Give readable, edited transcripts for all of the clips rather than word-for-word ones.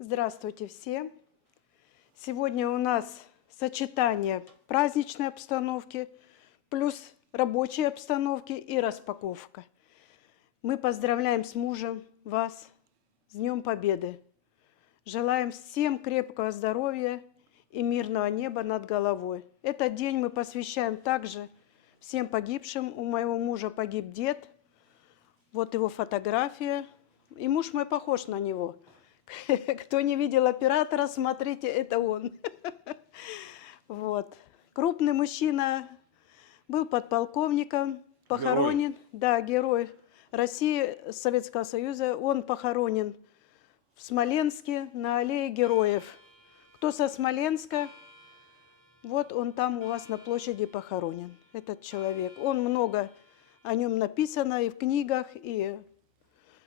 Здравствуйте все! Сегодня у нас сочетание праздничной обстановки плюс рабочей обстановки и распаковка. Мы поздравляем с мужем вас с Днем Победы. Желаем всем крепкого здоровья и мирного неба над головой. Этот день мы посвящаем также всем погибшим. У моего мужа погиб дед. Вот его фотография. И муж мой похож на него. Кто не видел оператора, смотрите, это он. Вот. Крупный мужчина, был подполковником, похоронен. Герой. Да, герой России, Советского Союза. Он похоронен в Смоленске на Аллее Героев. Кто со Смоленска, вот он там у вас на площади похоронен, этот человек. Он много о нем написано и в книгах, и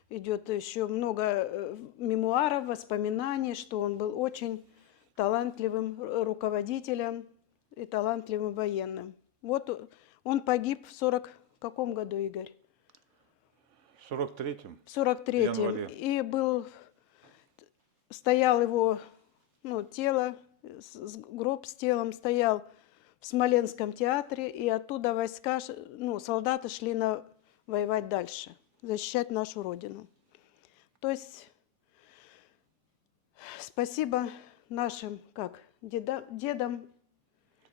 идет еще много мемуаров, воспоминаний, что он был очень талантливым руководителем и талантливым военным. Вот он погиб в 40 каком году, Игорь? В 43-м. В 43-м. И стоял его тело, гроб с телом стоял в Смоленском театре, и оттуда войска, солдаты шли воевать дальше, защищать нашу Родину. То есть спасибо нашим дедам,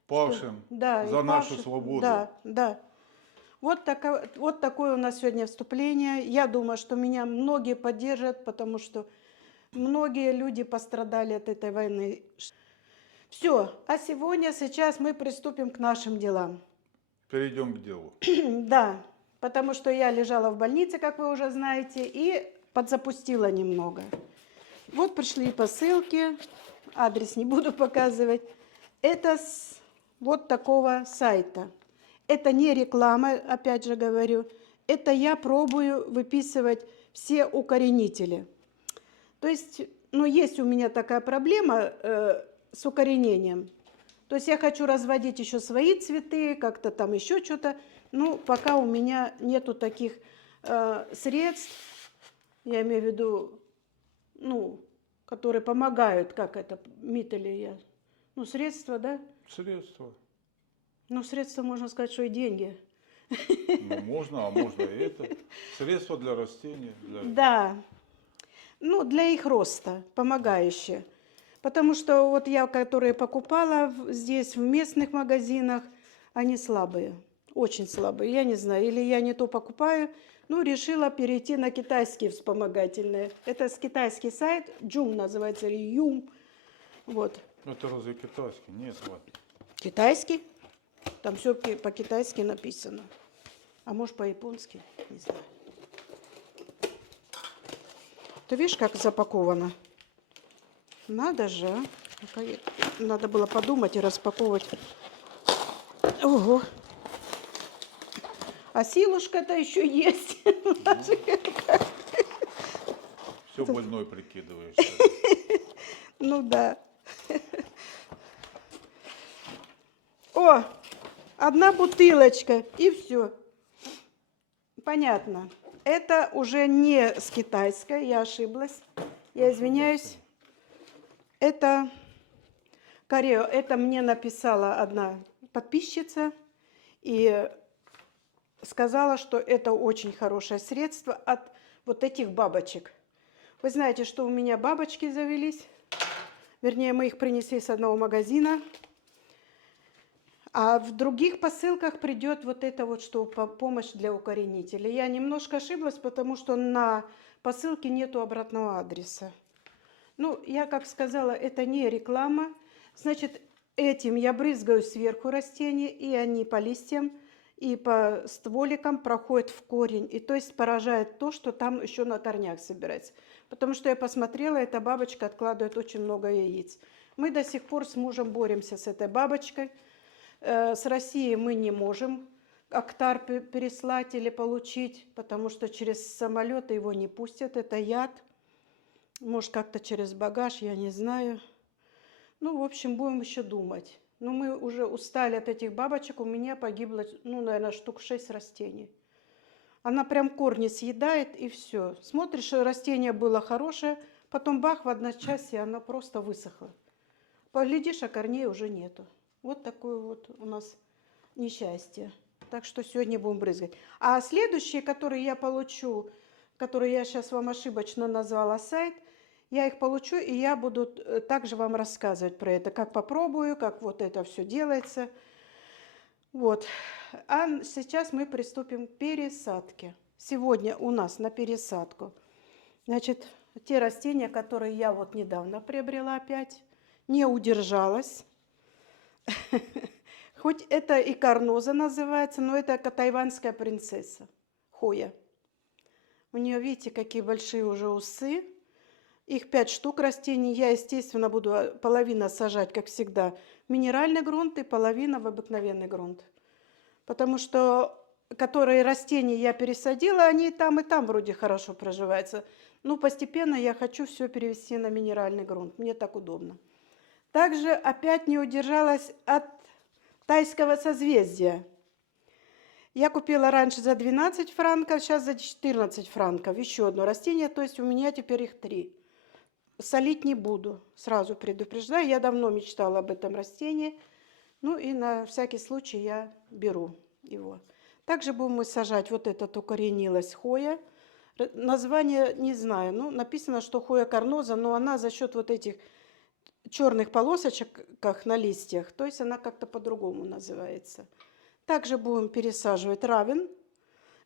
павшим, да, за нашу свободу. Да, да. Вот такое у нас сегодня вступление. Я думаю, что меня многие поддержат, потому что многие люди пострадали от этой войны. Все, а сейчас мы приступим к нашим делам. Перейдем к делу. Да, потому что я лежала в больнице, как вы уже знаете, и подзапустила немного. Вот пришли посылки, адрес не буду показывать. Это с вот такого сайта. Это не реклама, опять же говорю, это я пробую выписывать все укоренители. То есть, есть у меня такая проблема с укоренением. То есть я хочу разводить еще свои цветы, как-то там еще что-то. Пока у меня нету таких средств, я имею в виду, которые помогают, как это, мители, средства, да? Средства. Средства, можно сказать, что и деньги. Можно, а можно и это. Средства для растений. Да. Для их роста, помогающие. Потому что вот я, которые покупала здесь, в местных магазинах, они слабые, очень слабые. Я не знаю, или я не то покупаю, решила перейти на китайские вспомогательные. Это китайский сайт, Джум называется, или Юм. Вот. Это разве китайский? Нет, Китайский? Там все по-китайски написано. А может по-японски? Не знаю. Ты видишь, как запаковано? Надо же, а? Надо было подумать и распаковывать. Ого! А силушка-то еще есть. Все больной прикидываешь. Да. О, одна бутылочка, и все. Понятно. Это уже не с китайской, я ошиблась. Я извиняюсь. Это Корея. Это мне написала одна подписчица и сказала, что это очень хорошее средство от вот этих бабочек. Вы знаете, что у меня бабочки завелись. Вернее, мы их принесли с одного магазина. А в других посылках придет вот это вот, что помощь для укоренителей. Я немножко ошиблась, потому что на посылке нету обратного адреса. Я как сказала, это не реклама. Значит, этим я брызгаю сверху растения, и они по листьям и по стволикам проходят в корень. И то есть поражает то, что там еще на торнях собирается. Потому что я посмотрела, эта бабочка откладывает очень много яиц. Мы до сих пор с мужем боремся с этой бабочкой. С России мы не можем октар переслать или получить, потому что через самолеты его не пустят, это яд. Может, как-то через багаж, я не знаю. В общем, будем еще думать. Мы уже устали от этих бабочек, у меня погибло, наверное, штук 6 растений. Она прям корни съедает, и все. Смотришь, растение было хорошее, Потом бах, в одночасье оно просто высохло. Поглядишь, а корней уже нету. Вот такое вот у нас несчастье. Так что сегодня будем брызгать. А следующие, которые я получу, которые я сейчас вам ошибочно назвала сайт, я их получу, и я буду также вам рассказывать про это, как попробую, как вот это все делается. Вот. А сейчас мы приступим к пересадке. Сегодня у нас на пересадку, значит, те растения, которые я вот недавно приобрела опять, не удержалась. Хоть это и карноза называется, но это тайваньская принцесса, Хоя. У нее, видите, какие большие уже усы. Их 5 штук растений. Я, естественно, буду половину сажать, как всегда, в минеральный грунт и половина в обыкновенный грунт. Потому что, которые растения я пересадила, они и там вроде хорошо проживаются. Ну, постепенно я хочу все перевести на минеральный грунт. Мне так удобно. Также опять не удержалась от тайского созвездия. Я купила раньше за 12 франков, сейчас за 14 франков. Еще одно растение, то есть у меня теперь их 3. Солить не буду, сразу предупреждаю. Я давно мечтала об этом растении. Ну и на всякий случай я беру его. Также будем мы сажать, вот этот укоренилась Хоя. Название не знаю, ну написано, что Хоя карноза, но она за счет вот этих черных полосочек на листьях, то есть она как-то по-другому называется. Также будем пересаживать равен.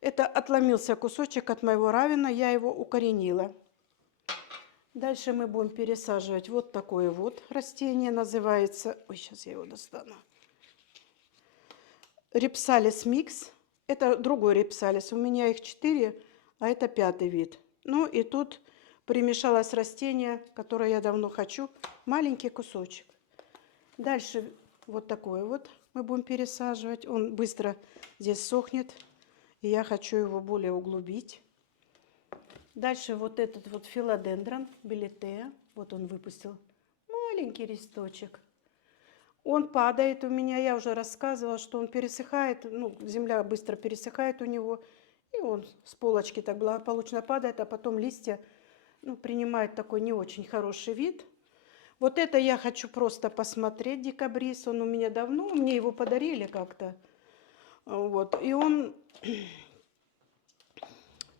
Это отломился кусочек от моего равена, я его укоренила. Дальше мы будем пересаживать вот такое вот растение, называется, ой, сейчас я его достану, Рипсалис микс. Это другой рипсалис, у меня их 4, а это 5-й вид. Ну и тут примешалось растение, которое я давно хочу, маленький кусочек. Дальше вот такое вот мы будем пересаживать. Он быстро здесь сохнет, и я хочу его более углубить. Дальше вот этот вот филодендрон билетея, вот он выпустил маленький листочек. Он падает у меня, я уже рассказывала, что он пересыхает, ну, земля быстро пересыхает у него, и он с полочки так благополучно падает, а потом листья, ну, принимают такой не очень хороший вид. Вот это я хочу просто посмотреть, декабрис, он у меня давно, мне его подарили как-то, вот, и он,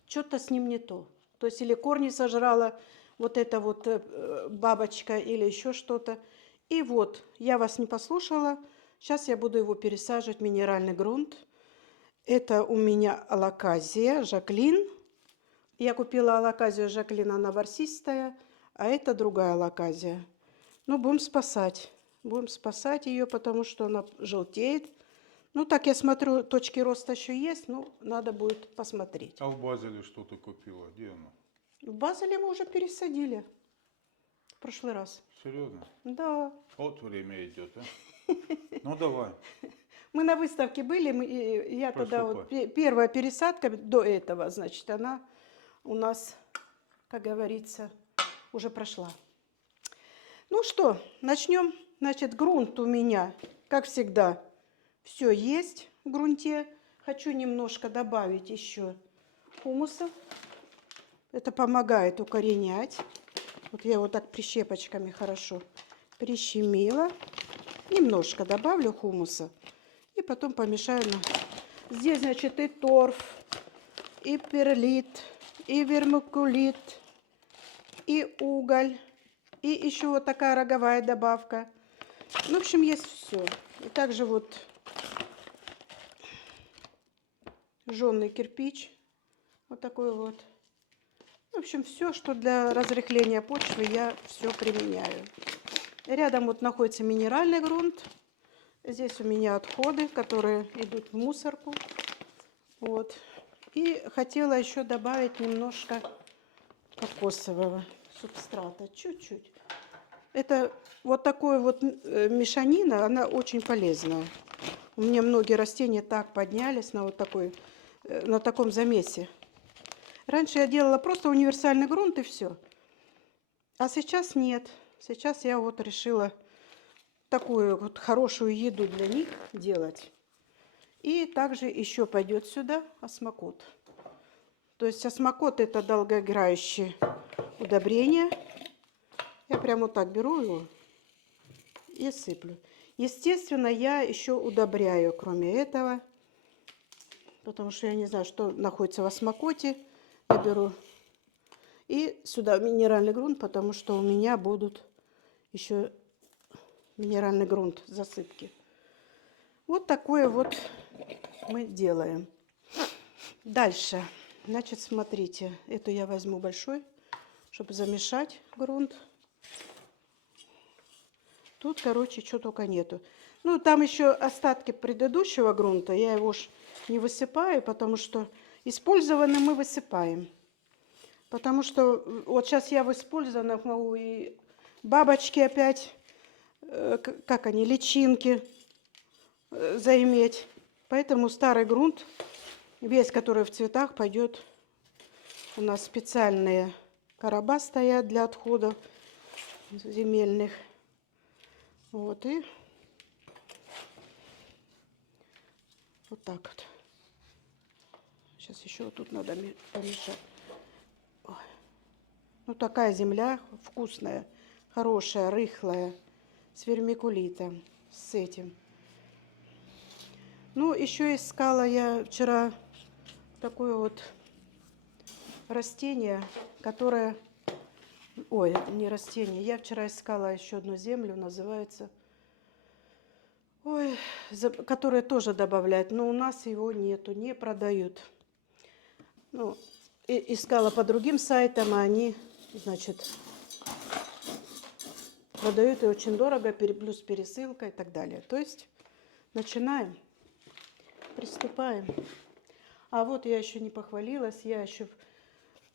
что-то с ним не то. То есть или корни сожрала вот эта вот бабочка или еще что-то. И вот, я вас не послушала. Сейчас я буду его пересаживать в минеральный грунт. Это у меня алаказия Жаклин. Я купила алаказию Жаклин, она ворсистая, а это другая алаказия. Ну, будем спасать. Будем спасать ее, потому что она желтеет. Ну, так я смотрю, точки роста еще есть, но надо будет посмотреть. А в Базеле что ты купила? Где она? В Базеле мы уже пересадили в прошлый раз. Серьезно? Да. Вот время идет, а? Ну давай. Мы на выставке были, я тогда вот первая пересадка до этого, значит, она у нас, как говорится, уже прошла. Ну что, начнем. Значит, грунт у меня, как всегда, все есть в грунте. Хочу немножко добавить еще хумуса. Это помогает укоренять. Вот я его так прищепочками хорошо прищемила. Немножко добавлю хумуса. И потом помешаю. Здесь, значит, и торф, и перлит, и вермикулит, и уголь, и еще вот такая роговая добавка. Ну, в общем, есть все. И также вот жженый кирпич. Вот такой вот. В общем, все, что для разрыхления почвы, я все применяю. Рядом вот находится минеральный грунт. Здесь у меня отходы, которые идут в мусорку. Вот. И хотела еще добавить немножко кокосового субстрата. Чуть-чуть. Это вот такой вот мешанина, она очень полезная. У меня многие растения так поднялись на вот такой, на таком замесе. Раньше я делала просто универсальный грунт и все. А сейчас нет. Сейчас я вот решила такую вот хорошую еду для них делать. И также еще пойдет сюда осмокот. То есть осмокот — это долгоиграющее удобрение. Я прямо вот так беру его и сыплю. Естественно, я еще удобряю, кроме этого, потому что я не знаю, что находится в осмокоте. Я беру и сюда минеральный грунт, потому что у меня будут еще минеральный грунт, засыпки. Вот такое вот мы делаем. Дальше. Значит, смотрите, эту я возьму большой, чтобы замешать грунт. Тут, короче, что только нету. Ну, там еще остатки предыдущего грунта. Я его ж не высыпаю, потому что использованный мы высыпаем. Потому что вот сейчас я в использованных могу и бабочки опять, как они, личинки заиметь. Поэтому старый грунт, весь который в цветах, пойдет. У нас специальные короба стоят для отходов земельных. Вот и вот так вот. Сейчас еще вот тут надо помешать. Ой. Ну, такая земля вкусная, хорошая, рыхлая, с вермикулитом, с этим. Ну, еще искала я вчера такое вот растение, которое... Ой, не растение. Я вчера искала еще одну землю, называется... Ой, которое тоже добавляют, но у нас его нету, не продают. Ну, искала по другим сайтам, а они, значит, продают и очень дорого, плюс пересылка и так далее. То есть начинаем, приступаем. А вот я еще не похвалилась, я еще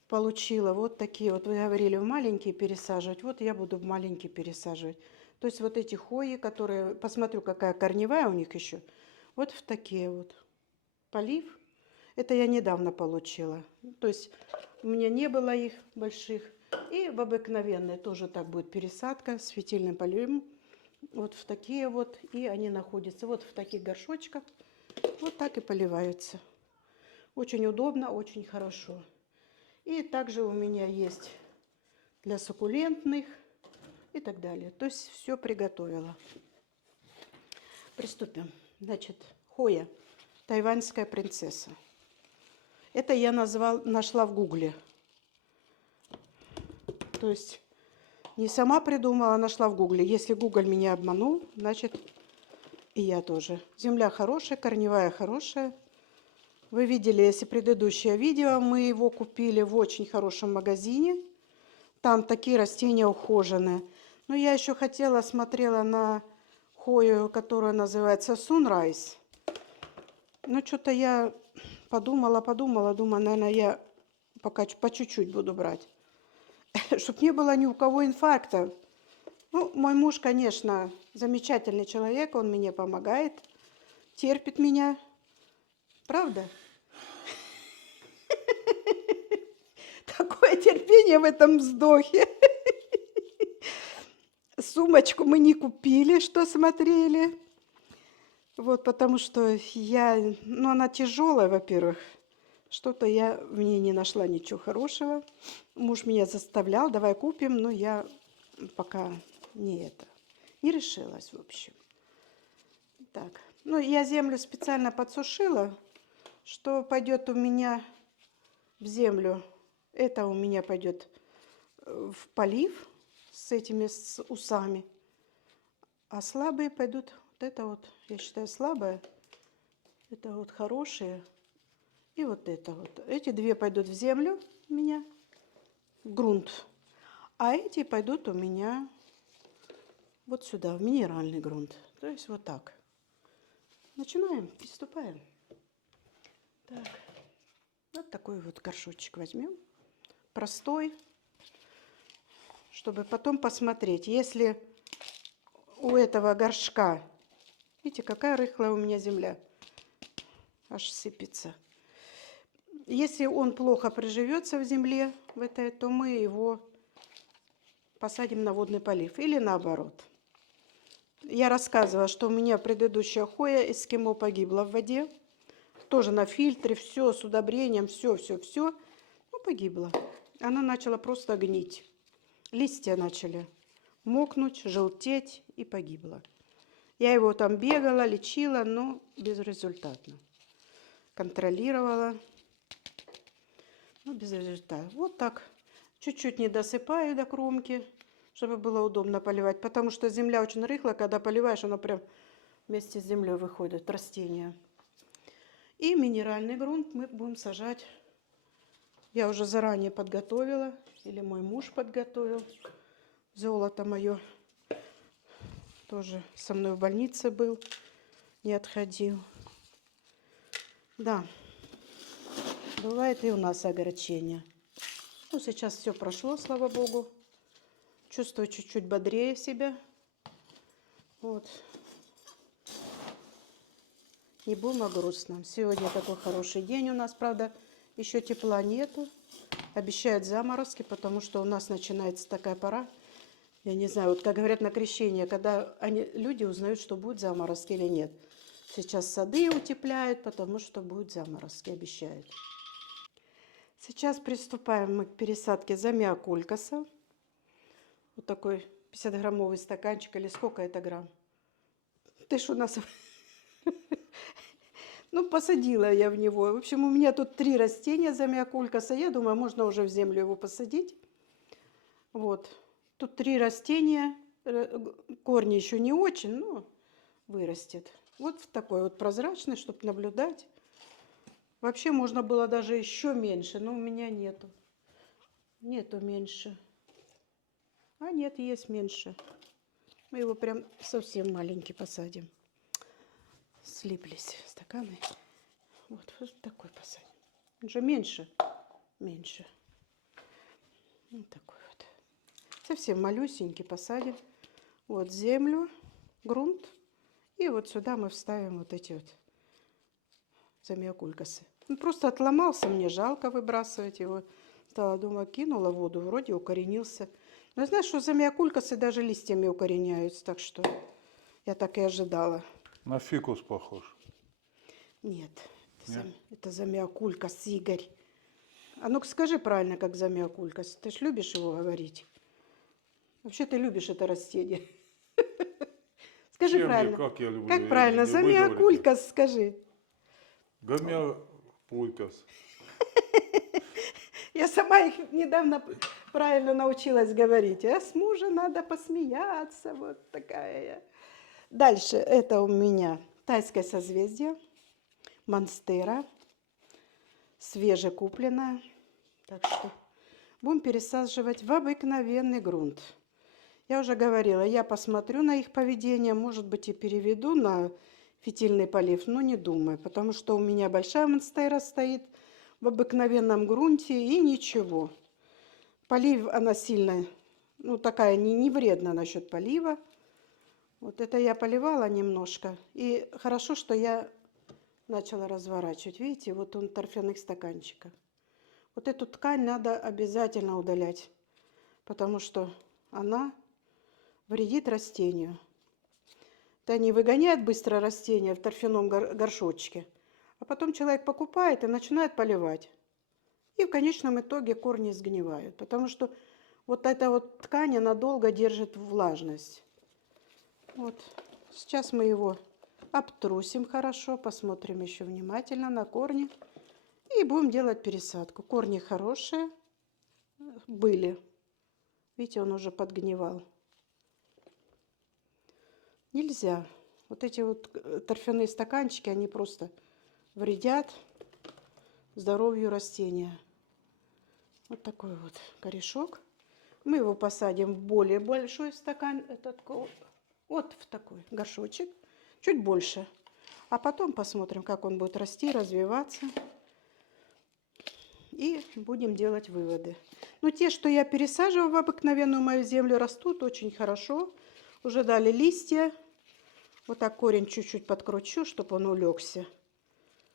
получила вот такие вот, вы говорили, в маленькие пересаживать, вот я буду в маленькие пересаживать. То есть вот эти хои, которые, посмотрю, какая корневая у них еще, вот в такие вот. Полив. Это я недавно получила. То есть у меня не было их больших. И в обыкновенные тоже так будет пересадка с фитильным поливом. Вот в такие вот. И они находятся вот в таких горшочках. Вот так и поливаются. Очень удобно, очень хорошо. И также у меня есть для суккулентных и так далее. То есть все приготовила. Приступим. Значит, хоя. Тайваньская принцесса. Это я нашла в Гугле. То есть не сама придумала, а нашла в Гугле. Если Гугл меня обманул, значит и я тоже. Земля хорошая, корневая хорошая. Вы видели, если предыдущее видео, мы его купили в очень хорошем магазине. Там такие растения ухоженные. Но я еще смотрела на хою, которая называется Sunrise. Ну, что-то я подумала, думаю, наверное, я пока по чуть-чуть буду брать. Чтобы не было ни у кого инфаркта. Ну, мой муж, конечно, замечательный человек, он мне помогает, терпит меня. Правда? Такое терпение в этом вздохе. Сумочку мы не купили, что смотрели. Вот, потому что ну, она тяжелая, во-первых. Что-то я в ней не нашла ничего хорошего. Муж меня заставлял, давай купим, но я пока не решилась, в общем. Так, ну, я землю специально подсушила, что пойдет у меня в землю. Это у меня пойдет в полив с этими усами. А слабые пойдут, вот это вот, я считаю, слабое. Это вот хорошие. И вот это вот. Эти две пойдут в землю у меня, в грунт. А эти пойдут у меня вот сюда, в минеральный грунт. То есть вот так. Начинаем, приступаем. Так, вот такой вот горшочек возьмем. Простой, чтобы потом посмотреть. Если у этого горшка, видите, какая рыхлая у меня земля. Аж сыпется. Если он плохо приживется в земле, то мы его посадим на водный полив. Или наоборот. Я рассказывала, что у меня предыдущая хоя эскимо погибла в воде. Тоже на фильтре, все с удобрением, все. Ну, погибла. Она начала просто гнить. Листья начали мокнуть, желтеть и погибло. Я его там бегала, лечила, но безрезультатно. Контролировала, но безрезультатно. Вот так. Чуть-чуть не досыпаю до кромки, чтобы было удобно поливать. Потому что земля очень рыхлая, когда поливаешь, оно прям вместе с землей выходит, растение. И минеральный грунт мы будем сажать. Я уже заранее подготовила, или мой муж подготовил. Золото мое тоже со мной в больнице был, не отходил. Да, бывает и у нас огорчение. Ну, сейчас все прошло, слава богу. Чувствую чуть-чуть бодрее себя. Вот. Не будем о грустном. Сегодня такой хороший день у нас, правда, еще тепла нету. Обещают заморозки, потому что у нас начинается такая пора. Я не знаю, вот как говорят на крещение, когда люди узнают, что будет заморозки или нет. Сейчас сады утепляют, потому что будут заморозки, обещают. Сейчас приступаем мы к пересадке замиокулькаса. Вот такой 50-граммовый стаканчик, или сколько это грамм? Ты что, нас... Ну, посадила я в него. В общем, у меня тут 3 растения замиокулькаса. Я думаю, можно уже в землю его посадить. Вот. Тут 3 растения. Корни еще не очень, но вырастет. Вот в такой вот прозрачный, чтобы наблюдать. Вообще можно было даже еще меньше, но у меня нету. Нету меньше. А нет, есть меньше. Мы его прям совсем маленький посадим. Слиплись стаканы. Вот такой посадим. Уже меньше. Меньше. Вот такой вот. Совсем малюсенький посадим. Вот землю, грунт. И вот сюда мы вставим вот эти вот замиокулькасы. Он просто отломался, мне жалко выбрасывать его. Стала, думаю, кинула в воду, вроде укоренился. Но знаешь, что замиокулькасы даже листьями укореняются, так что я так и ожидала. На фикус похож. Нет, это замиокулькас, Игорь. А ну-ка скажи правильно, как замиокулькас. Ты ж любишь его говорить. Вообще ты любишь это растение. Скажи правильно. Как я люблю? Как правильно? Замиокулькас скажи. Гомеопулькас. Я сама их недавно правильно научилась говорить. А с мужа надо посмеяться. Вот такая я. Дальше это у меня тайское созвездие, монстера, свежекупленная. Так что будем пересаживать в обыкновенный грунт. Я уже говорила, я посмотрю на их поведение, может быть, и переведу на фитильный полив, но не думаю, потому что у меня большая монстера стоит в обыкновенном грунте и ничего. Полив она сильно, ну такая не вредна насчет полива. Вот это я поливала немножко. И хорошо, что я начала разворачивать. Видите, вот он в торфяных стаканчиках. Вот эту ткань надо обязательно удалять, потому что она вредит растению. Это не выгоняет быстро растение в торфяном горшочке, а потом человек покупает и начинает поливать. И в конечном итоге корни сгнивают, потому что вот эта вот ткань, она долго держит влажность. Вот, сейчас мы его обтрусим хорошо, посмотрим еще внимательно на корни и будем делать пересадку. Корни хорошие были. Видите, он уже подгнивал. Нельзя. Вот эти вот торфяные стаканчики, они просто вредят здоровью растения. Вот такой вот корешок. Мы его посадим в более большой стакан, вот в такой горшочек, чуть больше. А потом посмотрим, как он будет расти, развиваться. И будем делать выводы. Но те, что я пересаживаю в обыкновенную мою землю, растут очень хорошо. Уже дали листья. Вот так корень чуть-чуть подкручу, чтобы он улегся.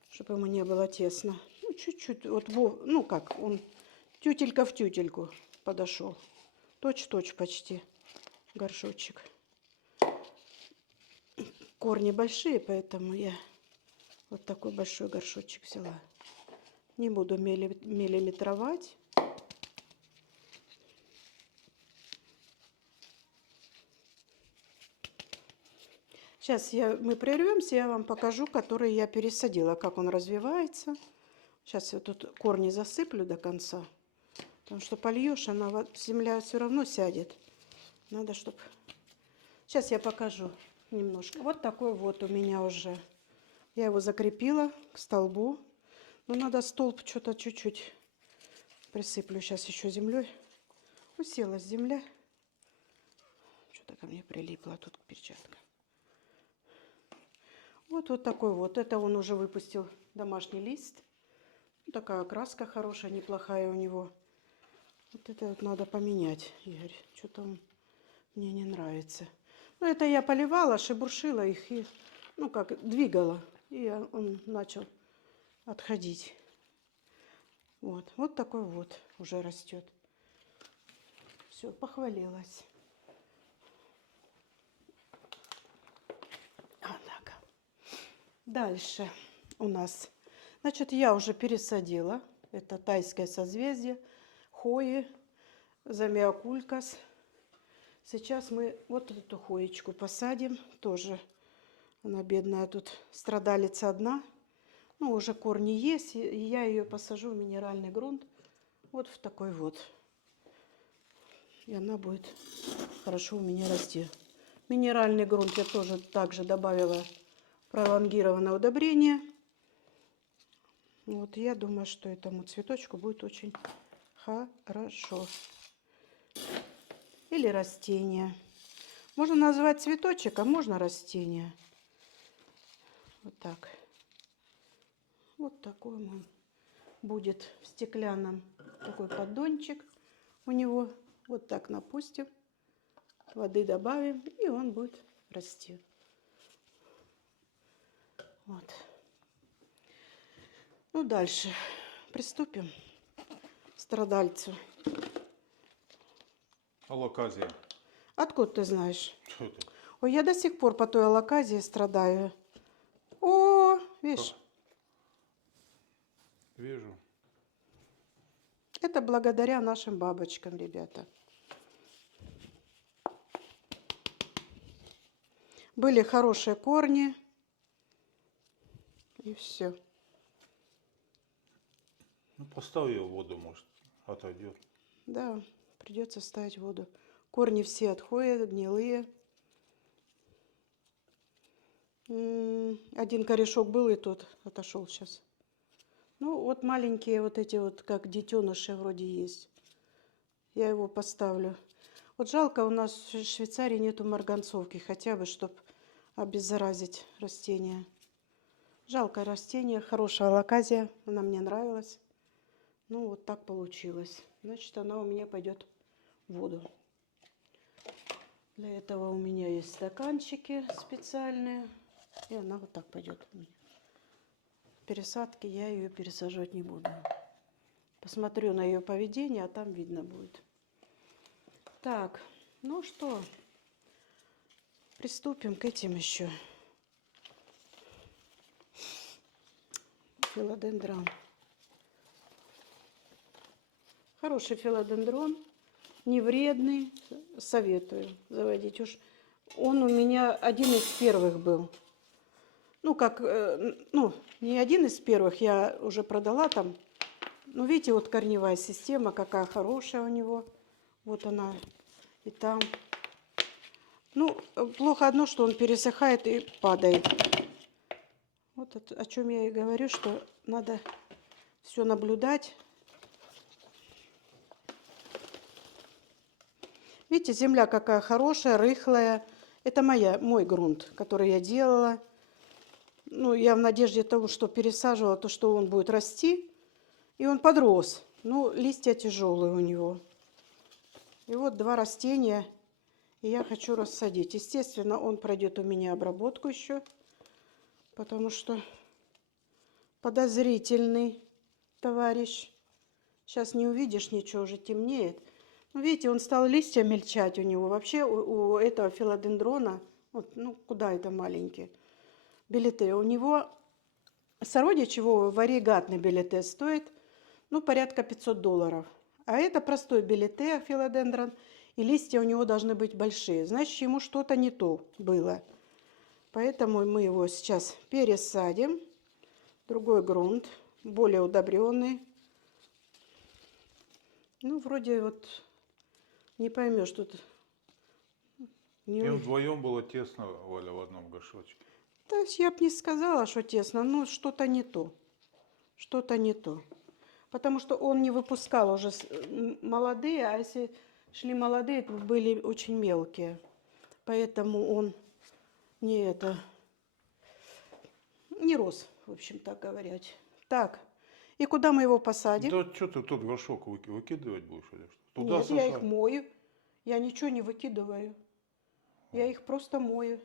Чтобы ему не было тесно. Ну, чуть-чуть, вот, ну как, он тютелька в тютельку подошел. Точь-точь почти горшочек. Корни большие, поэтому я вот такой большой горшочек взяла. Не буду миллиметровать. Сейчас мы прервемся, я вам покажу, который я пересадила, как он развивается. Сейчас я тут корни засыплю до конца, потому что польешь, земля все равно сядет. Надо, чтобы... Сейчас я покажу немножко. Вот такой вот у меня уже. Я его закрепила к столбу. Но надо столб что-то чуть-чуть присыплю сейчас еще землей. Уселась земля. Что-то ко мне прилипло тут перчатка. Вот такой вот. Это он уже выпустил домашний лист. Такая краска хорошая, неплохая у него. Вот это вот надо поменять, Игорь. Что-то он мне не нравится. Ну, это я поливала, шебуршила их и, ну, как, двигала. И он начал отходить. Вот такой вот уже растет. Все, похвалилась. Однако. Дальше у нас. Значит, я уже пересадила. Это тайское созвездие, хои, замиокулькас. Сейчас мы вот эту хоечку посадим. Тоже она бедная тут страдалица одна. Ну, уже корни есть. И я ее посажу в минеральный грунт. Вот в такой вот. И она будет хорошо у меня расти. Минеральный грунт я тоже также добавила пролонгированное удобрение. Вот я думаю, что этому цветочку будет очень хорошо. Или растение. Можно назвать цветочек, а можно растение. Вот так. Вот такой он будет в стеклянном. Такой поддончик у него. Вот так напустим. Воды добавим, и он будет расти. Вот. Ну, дальше приступим к страдальцу. Алоказия. Откуда ты знаешь? Что это? Ой, я до сих пор по той алоказии страдаю. О, видишь, Вижу. это благодаря нашим бабочкам, ребята. Были хорошие корни. И все. Ну, поставь ее в воду, может, отойдет. Да, придется ставить воду. Корни все отходят, гнилые. Один корешок был, и тот отошел сейчас. Ну, вот маленькие вот эти вот, как детеныши вроде есть. Я его поставлю. Вот жалко, у нас в Швейцарии нету марганцовки, хотя бы, чтобы обеззаразить растения. Жалко растение, хорошая алоказия, она мне нравилась. Ну, вот так получилось. Значит, она у меня пойдет в воду. Для этого у меня есть стаканчики специальные. И она вот так пойдет у меня. Пересадки я ее пересаживать не буду. Посмотрю на ее поведение, а там видно будет. Так, ну что, приступим к этим еще. Филодендрон. Хороший филодендрон, не вредный, советую заводить. Уж он у меня один из первых был. Ну, как, ну, не один из первых, я уже продала там. Ну, видите, вот корневая система, какая хорошая у него. Вот она и там. Ну, плохо одно, что он пересыхает и падает. Вот о чем я и говорю, что надо все наблюдать. Видите, земля какая хорошая, рыхлая. Это мой грунт, который я делала. Ну, я в надежде того, что пересаживала, то, что он будет расти. И он подрос. Ну, листья тяжелые у него. И вот два растения. И я хочу рассадить. Естественно, он пройдет у меня обработку еще. Потому что подозрительный товарищ. Сейчас не увидишь ничего, уже темнеет. Ну, видите, он стал листья мельчать у него. Вообще у этого филодендрона, вот, ну, куда это маленький, белите, у него сородич его варигатный белите стоит, ну, порядка $500. А это простой белите, филодендрон, и листья у него должны быть большие. Значит, ему что-то не то было. Поэтому мы его сейчас пересадим. Другой грунт, более удобренный. Ну, вроде вот не поймешь тут. Не... Им вдвоем было тесно, Валя, в одном горшочке. То есть я бы не сказала, что тесно, но что-то не то. Что-то не то. Потому что он не выпускал уже молодые, а если шли молодые, то были очень мелкие. Поэтому он не рос, в общем, так говорять. Так, и куда мы его посадим? Да что ты тот горшок выкидывать будешь или что? Туда Нет, я их сажай. мою. Я ничего не выкидываю. Я их просто мою.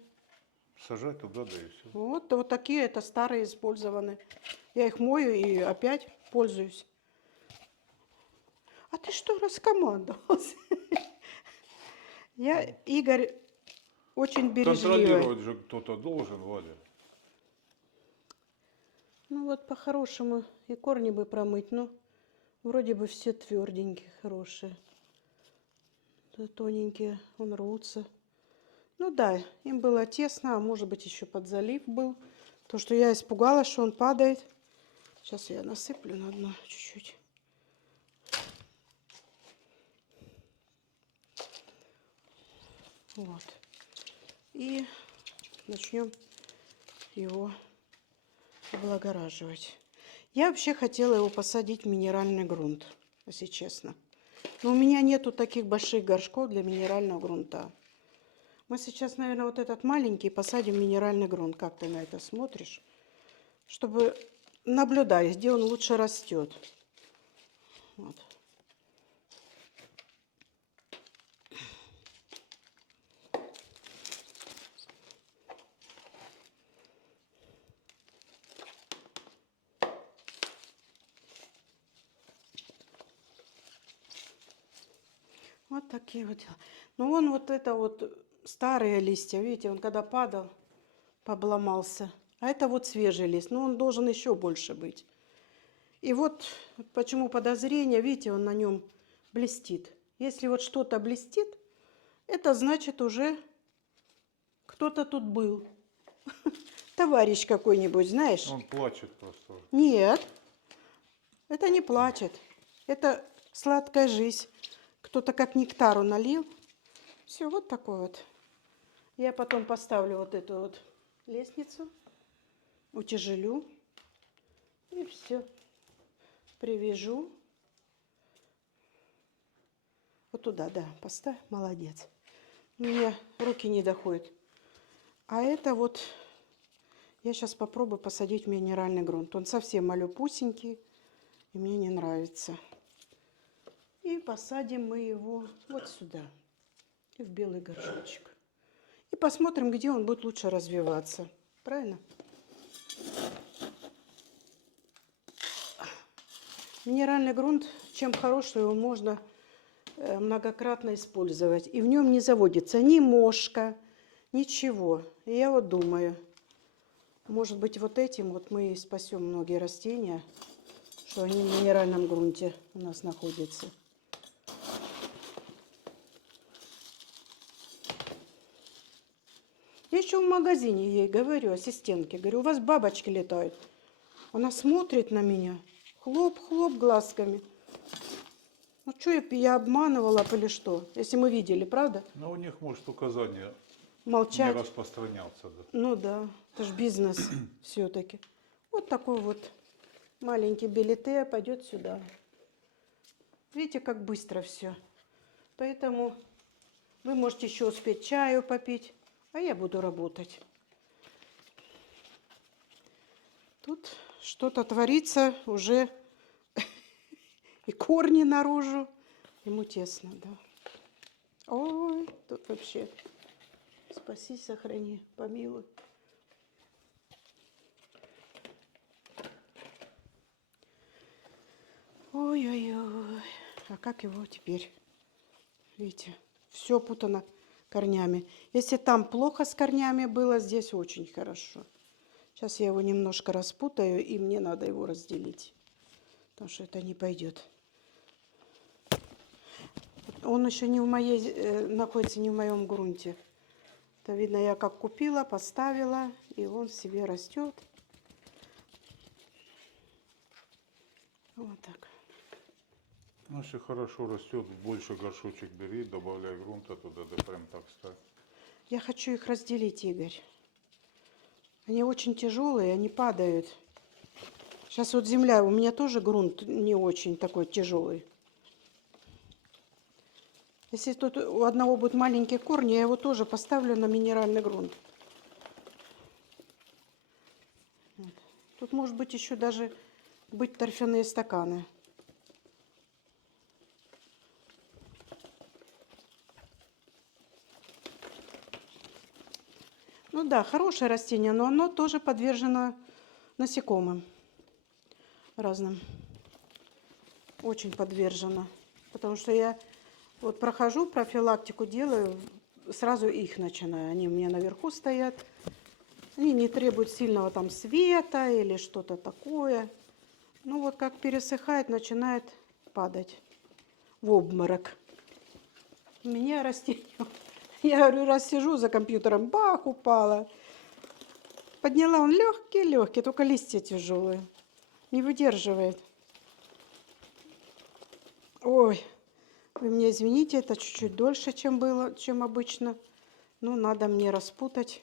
Сажай туда, да и все. Вот такие, это старые, использованные. Я их мою и опять пользуюсь. А ты что раскомандовался? Я, Игорь, очень бережливый. Контролировать же кто-то должен, Валя. Ну вот по-хорошему и корни бы промыть, но вроде бы все тверденькие, хорошие. Да, тоненькие, он рвутся. Ну да, им было тесно, а может быть еще под залив был. То, что я испугалась, что он падает. Сейчас я насыплю на дно чуть-чуть. Вот. И начнем его облагораживать. Я вообще хотела его посадить в минеральный грунт, если честно. Но у меня нету таких больших горшков для минерального грунта. Мы сейчас, наверное, вот этот маленький посадим в минеральный грунт. Как ты на это смотришь? Чтобы наблюдать, где он лучше растет. Вот. Вот такие вот дела. Ну, вон вот это вот старые листья, видите, он когда падал, обломался. А это вот свежий лист, но он должен еще больше быть. И вот почему подозрение, видите, он на нем блестит. Если вот что-то блестит, это значит уже кто-то тут был. Товарищ какой-нибудь, знаешь? Он плачет просто. Нет, это не плачет. Это сладкая жизнь. Кто-то как нектару налил. Все, вот такой вот. Я потом поставлю вот эту вот лестницу, утяжелю. И все. Привяжу. Вот туда, да, поставь. Молодец. У меня руки не доходят. А это вот я сейчас попробую посадить в минеральный грунт. Он совсем малюпусенький, и мне не нравится. И посадим мы его вот сюда, и в белый горшочек. И посмотрим, где он будет лучше развиваться. Правильно? Минеральный грунт, чем хорош, что его можно многократно использовать. И в нем не заводится ни мошка, ничего. И я вот думаю, может быть, вот этим вот мы и спасем многие растения, что они в минеральном грунте у нас находятся. Я еще в магазине ей говорю, ассистентке, говорю, у вас бабочки летают. Она смотрит на меня, хлоп-хлоп глазками. Ну что, я обманывала или что? Если мы видели, правда? Но у них, может, указание не Молчать. распространяться. Да. Ну да, это же бизнес все-таки. Вот такой вот маленький белите пойдет сюда. Видите, как быстро все. Поэтому вы можете еще успеть чаю попить, а я буду работать. Тут что-то творится уже и корни наружу. Ему тесно, да. Ой, тут вообще спаси, сохрани, помилуй. Ой-ой-ой. А как его теперь? Видите, все путано корнями. Если там плохо с корнями было, здесь очень хорошо. Сейчас я его немножко распутаю, и мне надо его разделить. Потому что это не пойдет. Он еще не в моей, находится не в моем грунте. Это видно, я как купила, поставила, и он себе растет. Вот так. Ну, если хорошо растет, больше горшочек бери, добавляй грунта туда, да прям так ставь. Я хочу их разделить, Игорь. Они очень тяжелые, они падают. Сейчас вот земля, у меня тоже грунт не очень такой тяжелый. Если тут у одного будут маленькие корни, я его тоже поставлю на минеральный грунт. Вот. Тут может быть еще даже быть торфяные стаканы. Ну да, хорошее растение, но оно тоже подвержено насекомым разным. Очень подвержено. Потому что я вот прохожу, профилактику делаю, сразу их начинаю. Они у меня наверху стоят. Они не требуют сильного там света или что-то такое. Ну вот как пересыхает, начинает падать в обморок. У меня растение, я говорю, раз сижу за компьютером, бах, упала. Подняла, он легкий-легкий, только листья тяжелые. Не выдерживает. Ой, вы меня извините, это чуть-чуть дольше, чем было, чем обычно. Ну, надо мне распутать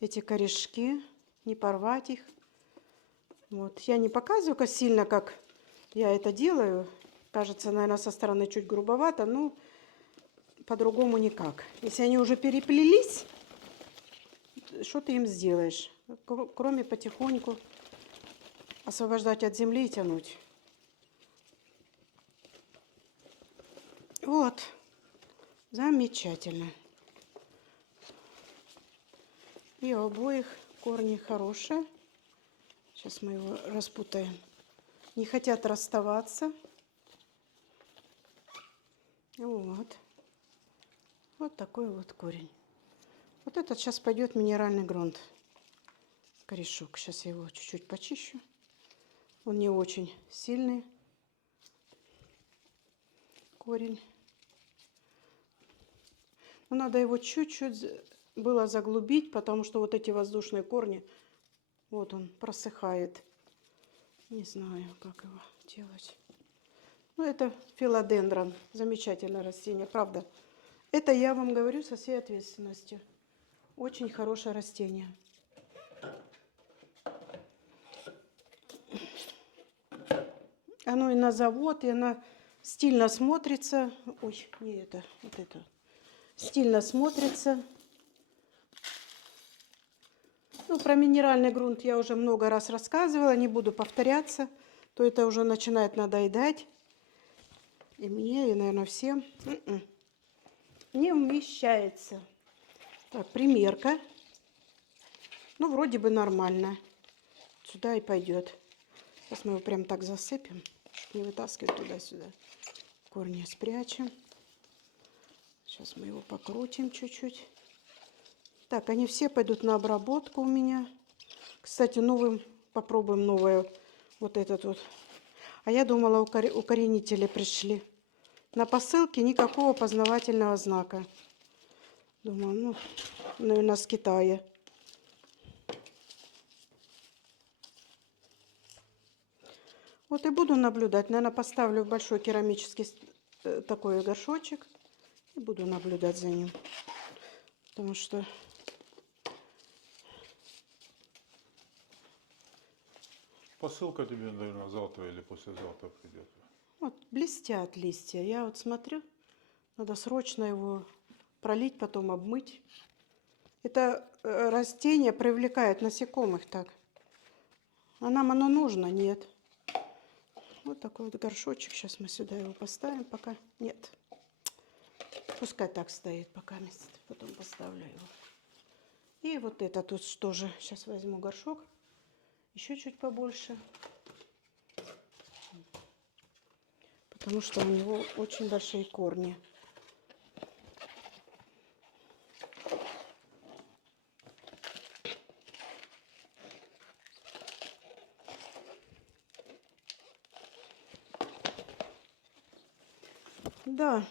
эти корешки, не порвать их. Вот. Я не показываю как сильно, как я это делаю. Кажется, наверное, со стороны чуть грубовато, но по-другому никак. Если они уже переплелись, что ты им сделаешь? Кроме потихоньку освобождать от земли и тянуть. Вот. Замечательно. И у обоих корни хорошие. Сейчас мы его распутаем. Не хотят расставаться. Вот. Вот такой вот корень. Вот этот сейчас пойдет минеральный грунт. Корешок. Сейчас я его чуть-чуть почищу. Он не очень сильный. Корень. Но надо его чуть-чуть было заглубить, потому что вот эти воздушные корни, вот он просыхает. Не знаю, как его делать. Ну, это филодендрон. Замечательное растение, правда. Это я вам говорю со всей ответственностью. Очень хорошее растение. Оно и на завод, и оно стильно смотрится. Ой, не это, вот это. Стильно смотрится. Ну, про минеральный грунт я уже много раз рассказывала, не буду повторяться. То это уже начинает надоедать. И мне, и, наверное, всем. Не вмещается. Так, примерка. Ну, вроде бы нормально. Сюда и пойдет. Сейчас мы его прям так засыпем, чтобы не вытаскивать туда-сюда. Корни спрячем. Сейчас мы его покрутим чуть-чуть. Так, они все пойдут на обработку у меня. Кстати, новым попробуем новое. Вот этот вот. А я думала, укоренители пришли. На посылке никакого познавательного знака. Думаю, ну, наверное, с Китая. Вот и буду наблюдать. Наверное, поставлю в большой керамический такой горшочек. И буду наблюдать за ним. Потому что... Посылка тебе, наверное, завтра или послезавтра придет. Вот блестят листья. Я вот смотрю, надо срочно его пролить, потом обмыть. Это растение привлекает насекомых так. А нам оно нужно? Нет. Вот такой вот горшочек. Сейчас мы сюда его поставим пока. Нет. Пускай так стоит пока месяц. Потом поставлю его. И вот это тут тоже. Сейчас возьму горшок. Еще чуть побольше. Потому что у него очень большие корни. Да,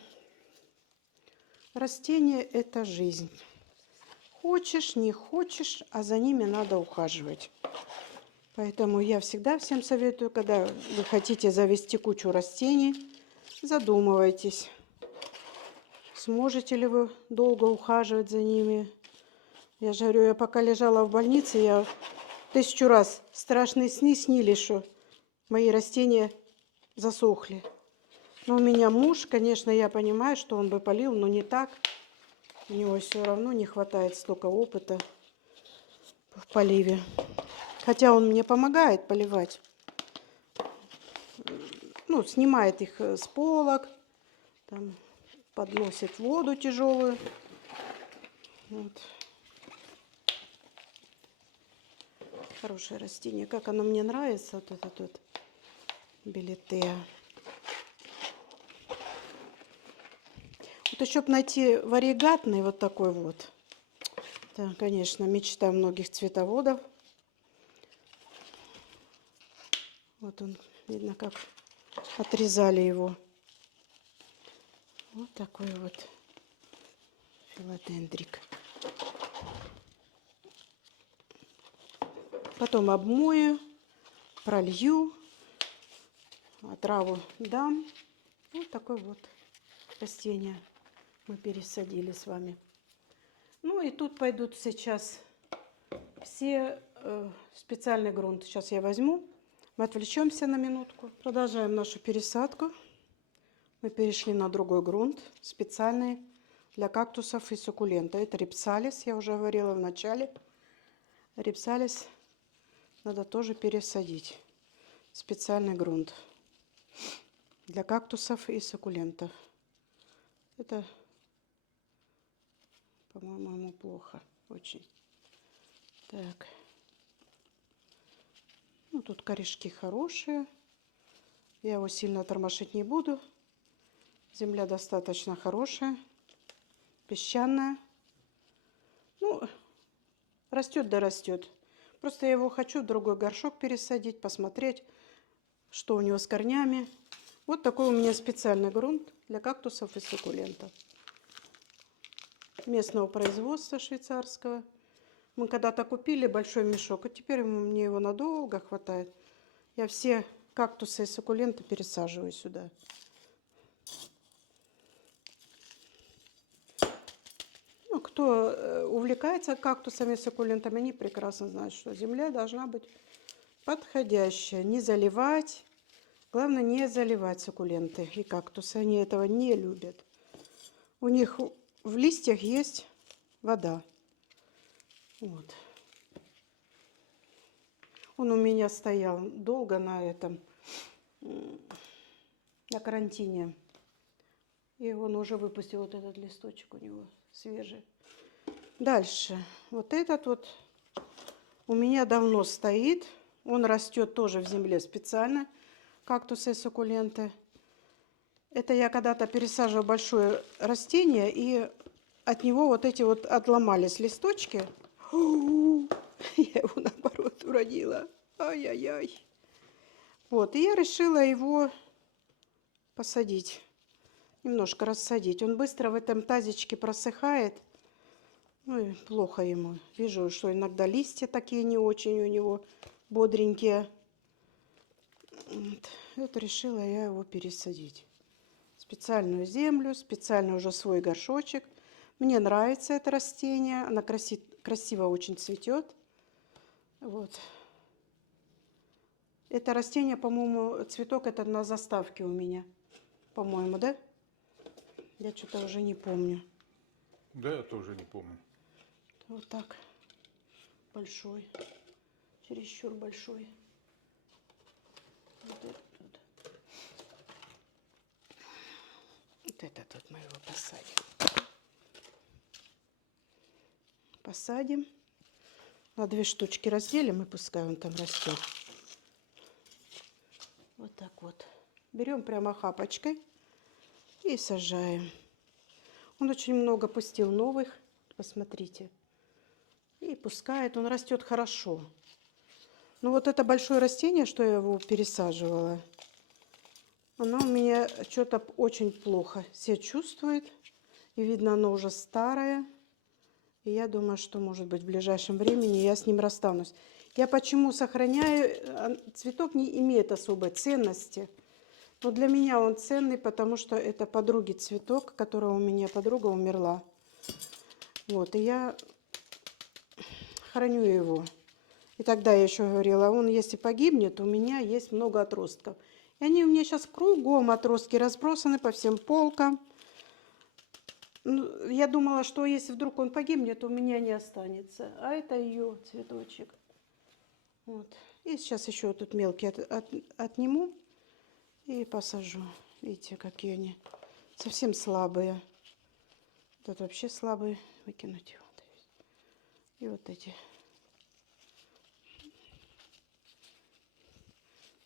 растение – это жизнь. Хочешь, не хочешь, а за ними надо ухаживать. Поэтому я всегда всем советую, когда вы хотите завести кучу растений, задумывайтесь, сможете ли вы долго ухаживать за ними. Я же говорю, я пока лежала в больнице, я 1000 раз страшные сны снились, что мои растения засохли. Но у меня муж, конечно, я понимаю, что он бы полил, но не так. У него все равно не хватает столько опыта в поливе. Хотя он мне помогает поливать. Ну, снимает их с полок, там, подносит воду тяжелую. Вот. Хорошее растение. Как оно мне нравится, вот этот вот Билетеа. Вот еще найти варигатный вот такой вот. Это, конечно, мечта многих цветоводов. Вот он, видно, как отрезали его. Вот такой вот филодендрик. Потом обмою, пролью, отраву дам. Вот такое вот растение мы пересадили с вами. Ну и тут пойдут сейчас все специальный грунт. Сейчас я возьму. Мы отвлечемся на минутку. Продолжаем нашу пересадку. Мы перешли на другой грунт, специальный для кактусов и суккулента. Это рипсалис, я уже говорила в начале. Рипсалис надо тоже пересадить. Специальный грунт для кактусов и суккулентов. Это, по-моему, плохо очень. Так. Ну, тут корешки хорошие. Я его сильно тормошить не буду. Земля достаточно хорошая, песчаная. Ну, растет да растет. Просто я его хочу в другой горшок пересадить, посмотреть, что у него с корнями. Вот такой у меня специальный грунт для кактусов и суккулентов. Местного производства швейцарского. Мы когда-то купили большой мешок, а теперь мне его надолго хватает. Я все кактусы и суккуленты пересаживаю сюда. Ну, кто увлекается кактусами и суккулентами, они прекрасно знают, что земля должна быть подходящая. Не заливать. Главное, не заливать суккуленты и кактусы. Они этого не любят. У них в листьях есть вода. Вот. Он у меня стоял долго на этом, на карантине. И он уже выпустил вот этот листочек у него свежий. Дальше. Вот этот вот у меня давно стоит. Он растет тоже в земле специально. Кактусы и суккуленты. Это я когда-то пересаживала большое растение, и от него вот эти вот отломались листочки. Я его наоборот уронила. Ай-яй-яй. Вот, и я решила его посадить. Немножко рассадить. Он быстро в этом тазичке просыхает. Ну и плохо ему. Вижу, что иногда листья такие не очень у него бодренькие. Вот. Это решила я его пересадить. Специальную землю, специально уже свой горшочек. Мне нравится это растение. Она красиво очень цветет. Вот. Это растение, по-моему, цветок этот на заставке у меня. По-моему, да? Я что-то уже не помню. Да, я тоже не помню. Вот так. Большой. Чересчур большой. Вот этот вот. Вот этот вот мы его посадим. Посадим. На 2 штучки разделим, и пускай он там растет. Вот так вот. Берем прямо хапочкой и сажаем. Он очень много пустил новых. Посмотрите. И пускает. Он растет хорошо. Но вот это большое растение, что я его пересаживала, оно у меня что-то очень плохо себя чувствует. И видно, оно уже старое. И я думаю, что, может быть, в ближайшем времени я с ним расстанусь. Я почему сохраняю? Цветок не имеет особой ценности. Но для меня он ценный, потому что это подруги цветок, которого у меня подруга умерла. Вот, и я храню его. И тогда я еще говорила, он если погибнет, у меня есть много отростков. И они у меня сейчас кругом отростки разбросаны по всем полкам. Ну, я думала, что если вдруг он погибнет, у меня не останется. А это ее цветочек. Вот. И сейчас еще тут мелкие отниму и посажу. Видите, какие они совсем слабые. Тут вообще слабые. Выкинуть его. И вот эти.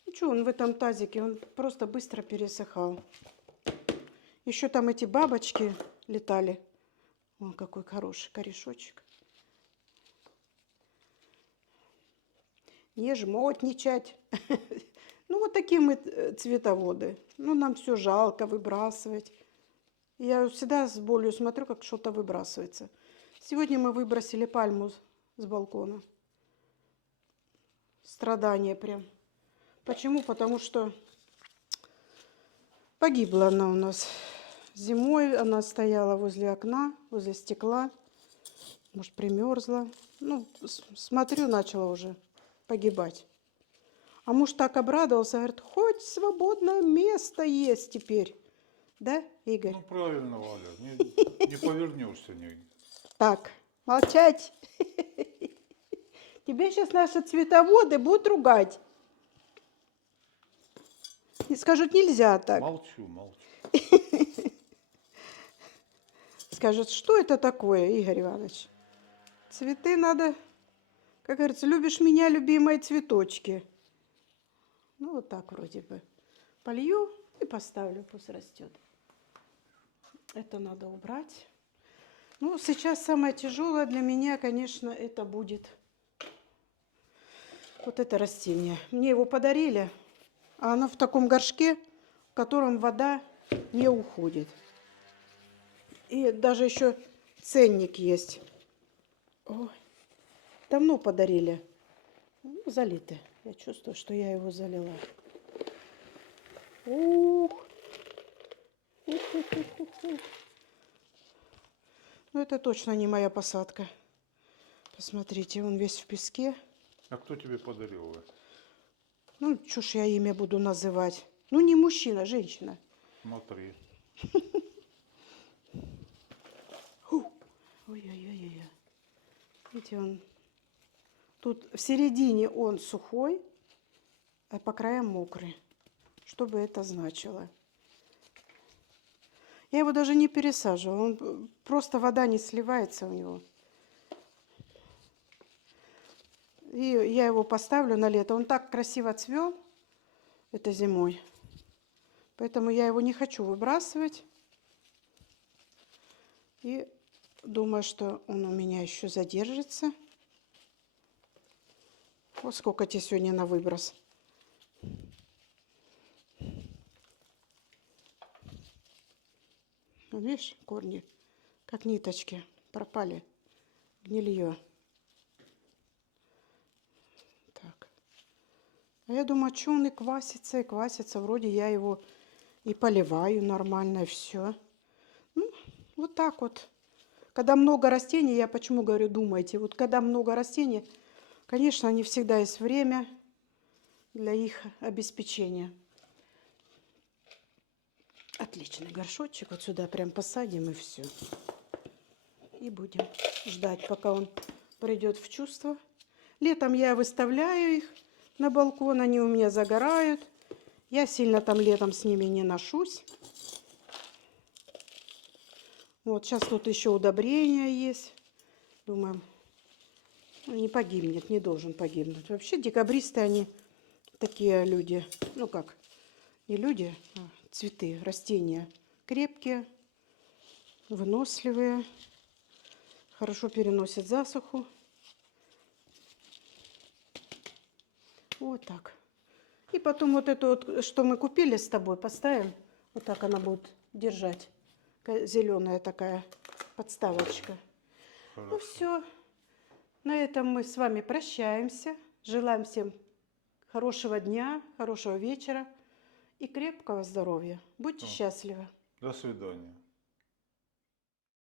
Ну что, он в этом тазике, он просто быстро пересыхал. Еще там эти бабочки летали. Вон какой хороший корешочек. Не жмотничать. Ну, вот такие мы цветоводы. Ну, нам все жалко выбрасывать. Я всегда с болью смотрю, как что-то выбрасывается. Сегодня мы выбросили пальму с балкона. Страдание прям. Почему? Потому что погибла она у нас. Зимой она стояла возле окна, возле стекла. Может, примерзла. Ну, смотрю, начала уже погибать. А муж так обрадовался, говорит, хоть свободное место есть теперь. Да, Игорь? Ну правильно, Валя, не повернешься нигде. Так, молчать. Тебе сейчас наши цветоводы будут ругать. И скажут, нельзя так. Молчу, молчу. Скажут, что это такое, Игорь Иванович? Цветы надо, как говорится, любишь меня, любимые цветочки. Ну, вот так вроде бы. Полью и поставлю, пусть растет. Это надо убрать. Ну, сейчас самое тяжелое для меня, конечно, это будет вот это растение. Мне его подарили, а оно в таком горшке, в котором вода не уходит. И даже еще ценник есть. Ой, давно подарили. Ну, залито. Я чувствую, что я его залила. Ух. Ну, это точно не моя посадка. Посмотрите, он весь в песке. А кто тебе подарил его? Ну, что ж я имя буду называть? Ну, не мужчина, женщина. Смотри. Ой-ой-ой-ой. Видите, он... Тут в середине он сухой, а по краям мокрый. Что бы это значило? Я его даже не пересаживала. Он, просто вода не сливается у него. И я его поставлю на лето. Он так красиво цвел. Это зимой. Поэтому я его не хочу выбрасывать. И думаю, что он у меня еще задержится. Вот сколько тебе сегодня на выброс. Видишь, корни, как ниточки, пропали. Гнилье. Так. А я думаю, что он и квасится, и квасится. Вроде я его и поливаю нормально, и все. Ну, вот так вот. Когда много растений, я почему говорю, думайте. Вот когда много растений, конечно, не всегда есть время для их обеспечения. Отличный горшочек. Вот сюда прям посадим, и все. И будем ждать, пока он придет в чувство. Летом я выставляю их на балкон, они у меня загорают. Я сильно там летом с ними не ношусь. Вот, сейчас тут еще удобрения есть. Думаю, не погибнет, не должен погибнуть. Вообще декабристы, они такие люди. Ну как, не люди, а цветы, растения. Крепкие, выносливые, хорошо переносят засуху. Вот так. И потом вот эту вот, что мы купили с тобой, поставим. Вот так она будет держать. Зеленая такая подставочка. Ну Хорошо. все, на этом мы с вами прощаемся. Желаем всем хорошего дня, хорошего вечера и крепкого здоровья. Будьте Ну. счастливы. До свидания.